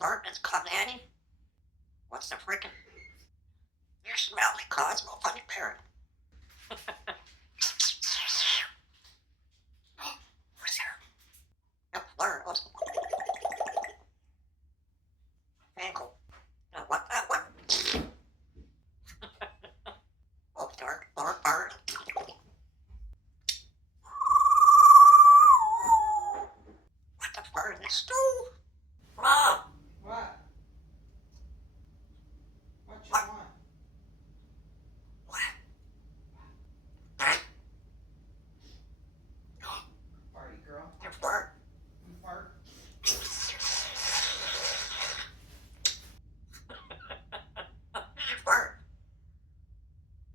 fart that's called Annie? What's the frickin'? You smell like Cosmo Funny Parrot. What's there? No, flirt. Ankle. No, what? What? Oh, dark, dark, bird. What the fart in the stove? Mom! What? What you What? want? What? Party girl. You fart. You fart. You fart.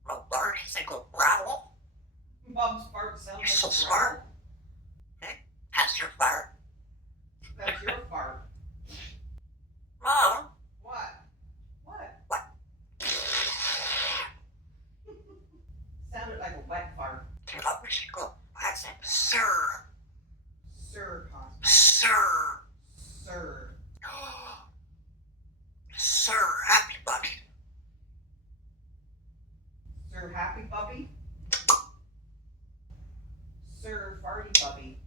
Oh, Bart, you think we'll growl? Mom's fart sounds You're like so a smart. growl. Hey, that's your fart. That's your fart. Mom! What? What? What? Sounded like a wet fart. Oh, we should go. I said, sir. Sir, Cosmo. Sir. Sir. Sir, happy buddy. Sir Happy Puppy? Sir Farty Puppy.